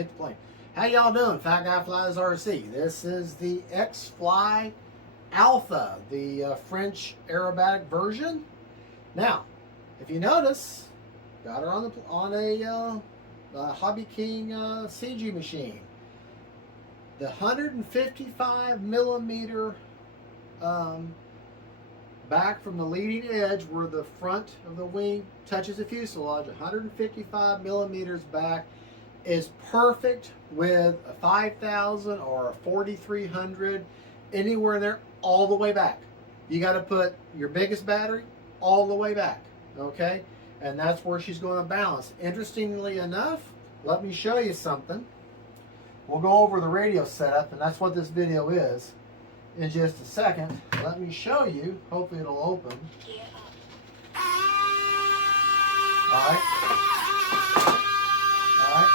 hit the plane. How y'all doing? Fat Guy Flies RC. This is the xfly Alpha, the French aerobatic version. Now, if you notice, got her on a Hobby King CG machine. The 155 millimeter back from the leading edge where the front of the wing touches the fuselage, 155 millimeters back, is perfect with a 5000 or a 4300, anywhere in there, all the way back. You got to put your biggest battery all the way back, okay? And that's where she's going to balance. Interestingly enough, let me show you something. We'll go over the radio setup, and that's what this video is in just a second. Let me show you. Hopefully it'll open. Alright. Alright.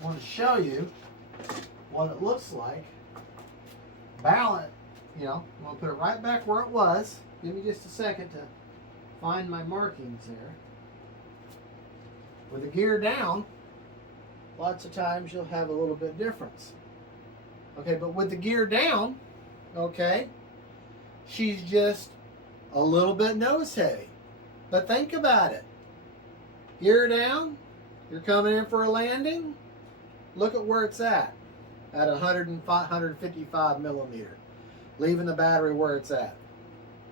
I want to show you what it looks like. Balance, you know, I'm going to put it right back where it was. Give me just a second to find my markings there. With the gear down, lots of times you'll have a little bit difference. Okay, but with the gear down, okay, she's just a little bit nose heavy. But think about it. Gear down, you're coming in for a landing. Look at where it's at 155 millimeter. Leaving the battery where it's at.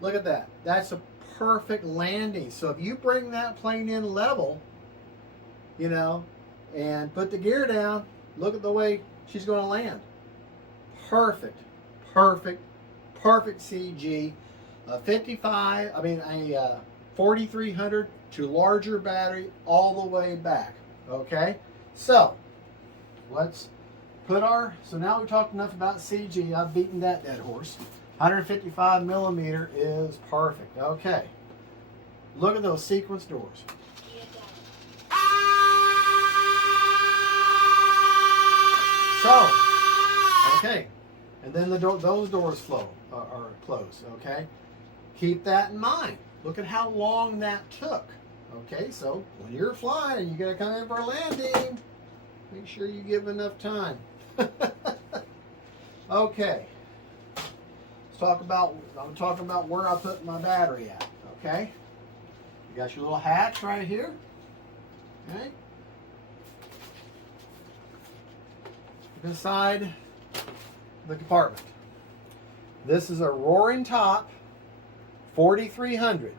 Look at that. That's a perfect landing. So if you bring that plane in level, you know, and put the gear down, look at the way she's going to land. Perfect, perfect, perfect CG. A 4300 to larger battery all the way back. Okay, so let's put our. So now we've talked enough about CG. I've beaten that dead horse. 155 millimeter is perfect. Okay, look at those sequence doors. So, okay, and then those doors are closed, okay? Keep that in mind. Look at how long that took, okay? So, when you're flying and you got to come in for a landing, make sure you give enough time. Okay, I'm talking about where I put my battery at, okay? You got your little hatch right here, okay? Inside the compartment. This is a roaring top 4300.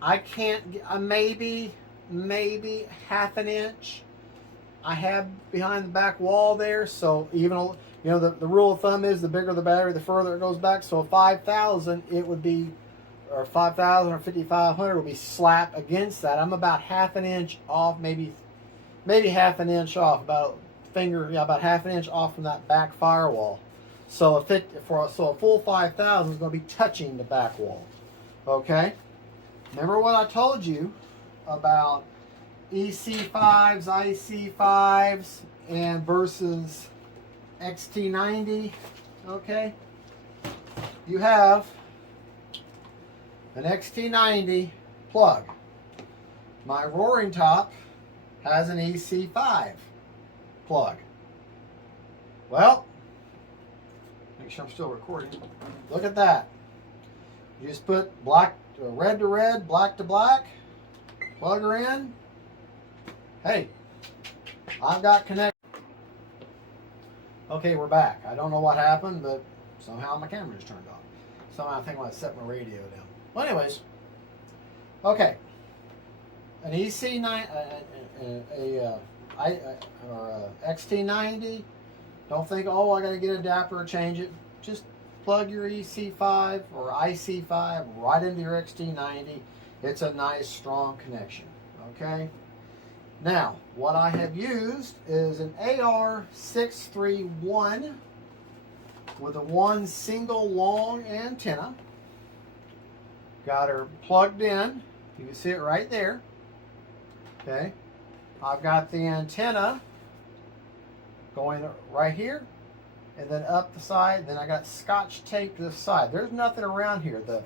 I can't get maybe half an inch. I have behind the back wall there, so even, you know, the rule of thumb is the bigger the battery, the further it goes back. So 5000 it would be, or 5000 or 5500 would be slap against that. I'm about half an inch off, maybe half an inch off, about half an inch off from that back firewall. So a full 5000 is going to be touching the back wall. Okay. Remember what I told you about EC5s, IC5s, and versus XT90. Okay. You have an XT90 plug. My roaring top has an EC5 plug. Well, make sure I'm still recording. Look at that. You just put red to red, black to black, plug her in. Hey, I've got connect. Okay, we're back. I don't know what happened, but somehow my camera just turned off. Somehow I think I set my radio down. Well, anyways, okay. An EC9, or XT90. Don't think, oh, I got to get an adapter or change it. Just plug your EC5 or IC5 right into your XT90. It's a nice, strong connection. Okay. Now, what I have used is an AR631 with a one single long antenna. Got her plugged in. You can see it right there. Okay. I've got the antenna going right here and then up the side. Then I got scotch tape to the side. There's nothing around here. The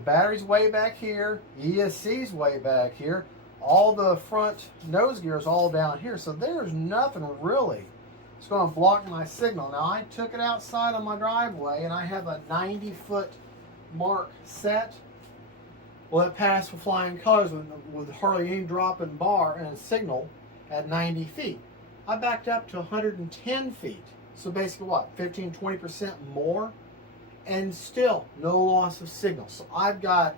battery's way back here. ESC's way back here. all the front nose gear is all down here, so there's nothing really. It's going to block my signal. Now I took it outside on my driveway, and I have a 90-foot mark set. Well, it passed with flying colors with hardly any drop in bar and signal at 90 feet. I backed up to 110 feet. So basically what, 15-20% more? And still no loss of signal. So I've got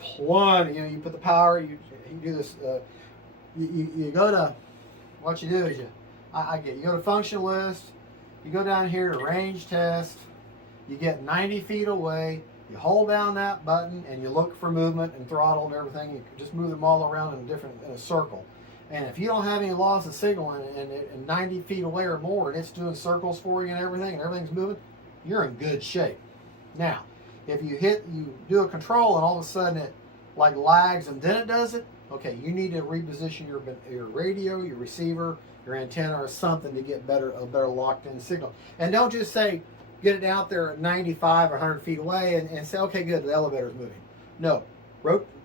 plenty. You put the power, you do this, you go to, what you do is you go to function list, you go down here to range test, you get 90 feet away, you hold down that button and you look for movement and throttle and everything. You can just move them all around in a circle. And if you don't have any loss of signal and 90 feet away or more, and it's doing circles for you and everything's moving, you're in good shape. Now, if you do a control and all of a sudden it like lags and then it does it, okay, you need to reposition your radio, your receiver, your antenna or something to get a better locked in signal. And don't just say, get it out there at 95 or 100 feet away and say, okay, good, the elevator's moving. No,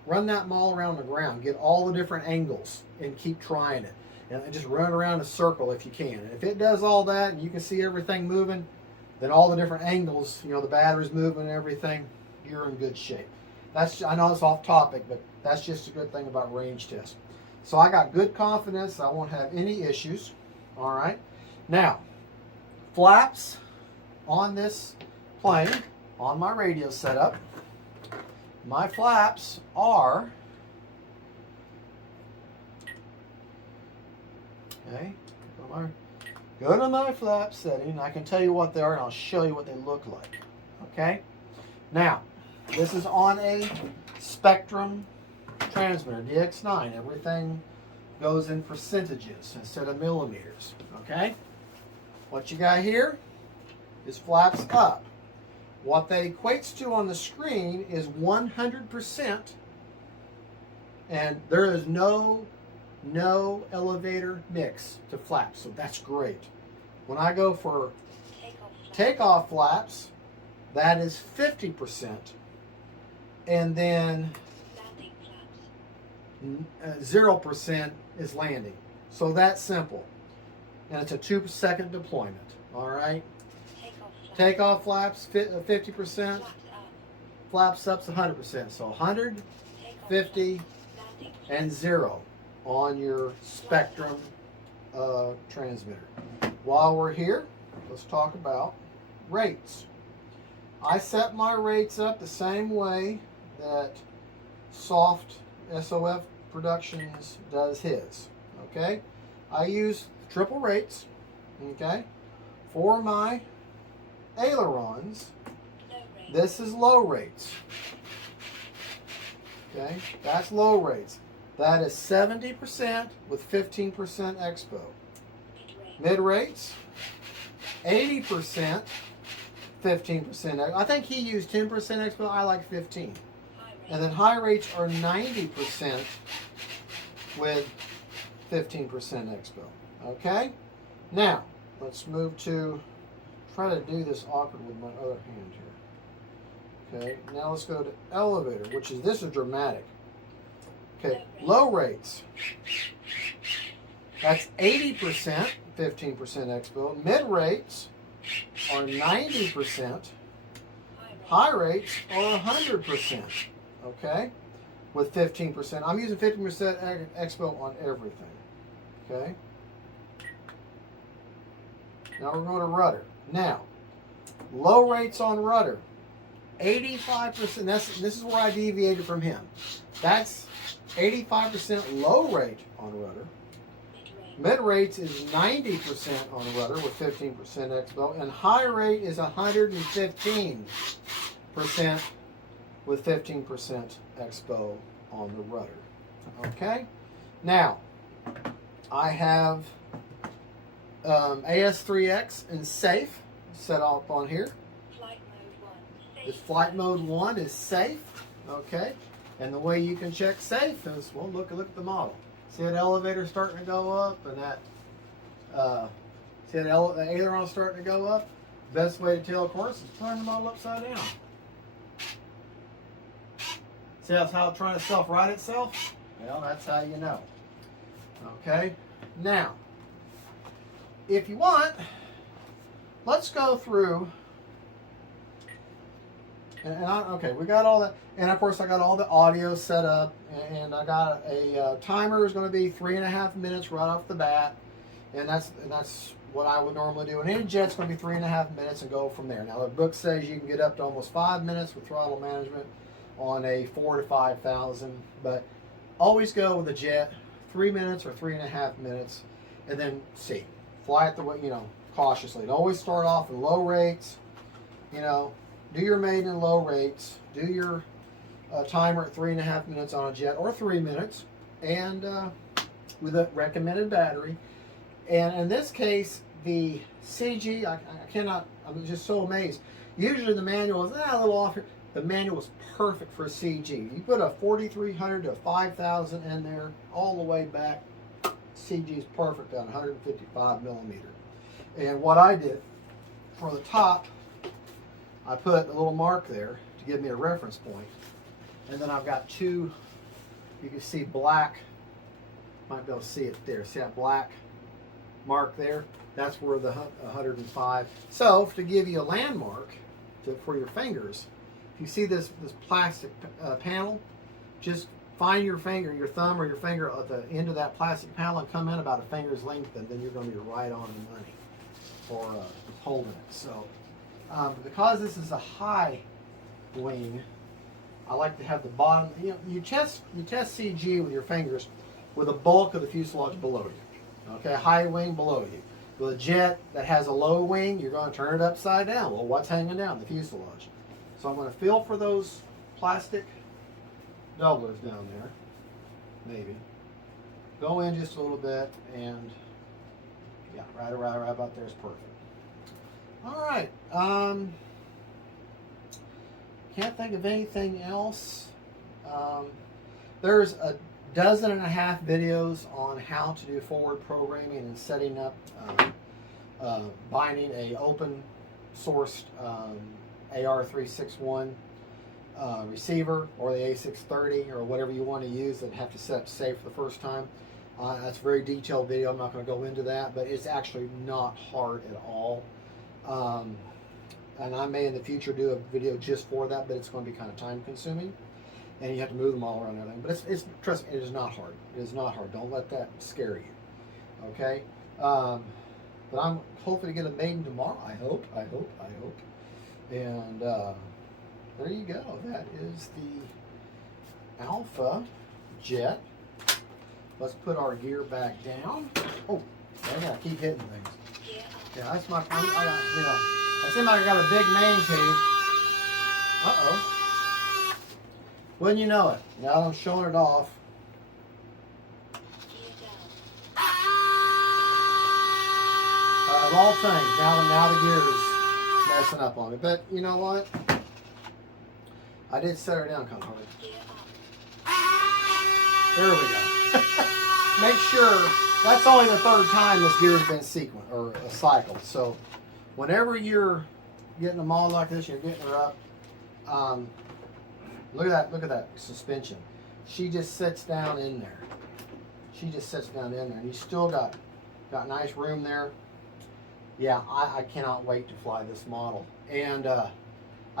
run that mall around the ground, get all the different angles and keep trying it. And just run it around a circle if you can. And if it does all that and you can see everything moving, then all the different angles, the battery's moving and everything, you're in good shape. I know it's off topic, but that's just a good thing about range test. So I got good confidence I won't have any issues. All right. Now, flaps on this plane, on my radio setup, my flaps are, okay, go to my flap setting. I can tell you what they are, and I'll show you what they look like. Okay? Now, this is on a Spectrum transmitter, DX9. Everything goes in percentages instead of millimeters. Okay? What you got here is flaps up. What that equates to on the screen is 100%, and there is no elevator mix to flaps, so that's great. When I go for takeoff flaps, that is 50%, and then 0% is landing. So that's simple, and it's a 2-second deployment. All right. Takeoff flaps 50%, flaps up's 100%. So 100, 50, and 0 on your Spectrum transmitter. While we're here, let's talk about rates. I set my rates up the same way that SOF Productions does his. Okay, I use triple rates. Okay, for my ailerons, this is low rates. Okay, that's low rates. That is 70% with 15% expo. Mid rates, 80%, 15%. I think he used 10% expo. I like 15. And then high rates are 90% with 15% expo. Okay? Now, let's move to, try to do this awkward with my other hand here. Okay, now let's go to elevator, this is dramatic. Okay, low rates. That's 80%, 15% expo. Mid rates are 90%. High rates are 100%. Okay, with 15%. I'm using 15% expo on everything. Okay. Now we're going to rudder. Now, low rates on rudder, 85%. This is where I deviated from him. That's 85% low rate on rudder. Mid rates is 90% on rudder with 15% expo, and high rate is 115% with 15% expo on the rudder. Okay. Now, I have AS3X and safe set up on here. This flight mode 1 is safe. Okay. And the way you can check safe is, well, look at the model. See that elevator starting to go up, and that see that the aileron starting to go up. Best way to tell, of course, is turn the model upside down. See how it's trying to self-right itself? Well, that's how you know. Okay, now, if you want, let's go through. Okay, we got all that, and of course I got all the audio set up, and I got a timer is going to be 3.5 minutes right off the bat, and that's what I would normally do. And any jet's going to be 3.5 minutes and go from there. Now the book says you can get up to almost 5 minutes with throttle management on a 4,000 to 5,000, but always go with a jet 3 minutes or 3.5 minutes, and then fly it the way, cautiously. And always start off in low rates, do your maiden in low rates, do your timer at 3.5 minutes on a jet or 3 minutes, and with a recommended battery. And in this case, the CG, I'm just so amazed. Usually the manual is a little off here. The manual is perfect for CG. You put a 4,300 to 5,000 in there, all the way back, CG is perfect on 155 millimeter. And what I did for the top, I put a little mark there to give me a reference point. And then I've got two, you can see black, might be able to see it there. See that black mark there? That's where the 105. So to give you a landmark for your fingers, if you see this plastic panel, just find your finger, your thumb or your finger at the end of that plastic panel and come in about a finger's length, and then you're going to be right on the money for holding it. So because this is a high wing, I like to have the bottom, you test CG with your fingers with the bulk of the fuselage below you. Okay, high wing below you. With a jet that has a low wing, you're going to turn it upside down. Well, what's hanging down? The fuselage. So I'm going to feel for those plastic doublers down there, maybe. Go in just a little bit, and yeah, right about there is perfect. All right. Can't think of anything else. There's 12.5 videos on how to do forward programming and setting up, binding a open sourced AR361 receiver, or the A630, or whatever you want to use that have to set up safe for the first time. That's a very detailed video. I'm not going to go into that, but it's actually not hard at all. And I may in the future do a video just for that, but it's going to be kind of time consuming, and you have to move them all around and everything. But it's trust me, it is not hard. It is not hard. Don't let that scare you. Okay. But I'm hoping to get a maiden tomorrow. I hope. And there you go. That is the Alpha jet. Let's put our gear back down. Oh, I gotta keep hitting things. Yeah, that's my. I seem like I got a big man cave. Uh-oh. Wouldn't you know it? Now I'm showing it off. Of all things, now the gear is messing up on me. But you know what? I did set her down kind of hard. There we go. Make sure, that's only the third time this gear's been sequenced or cycled. So whenever you're getting them all like this, you're getting her up. Look at that suspension. She just sits down in there. And you still got nice room there. Yeah, I cannot wait to fly this model. And I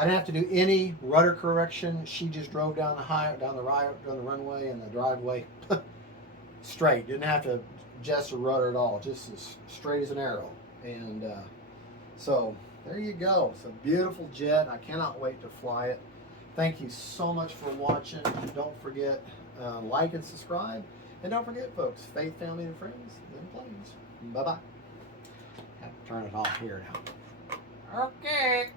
didn't have to do any rudder correction. She just drove down the runway and the driveway straight. Didn't have to adjust the rudder at all. Just as straight as an arrow. And so there you go. It's a beautiful jet. I cannot wait to fly it. Thank you so much for watching. Don't forget, like and subscribe. And don't forget, folks, faith, family, and friends, then planes. Bye-bye. Have to turn it off here now. Okay.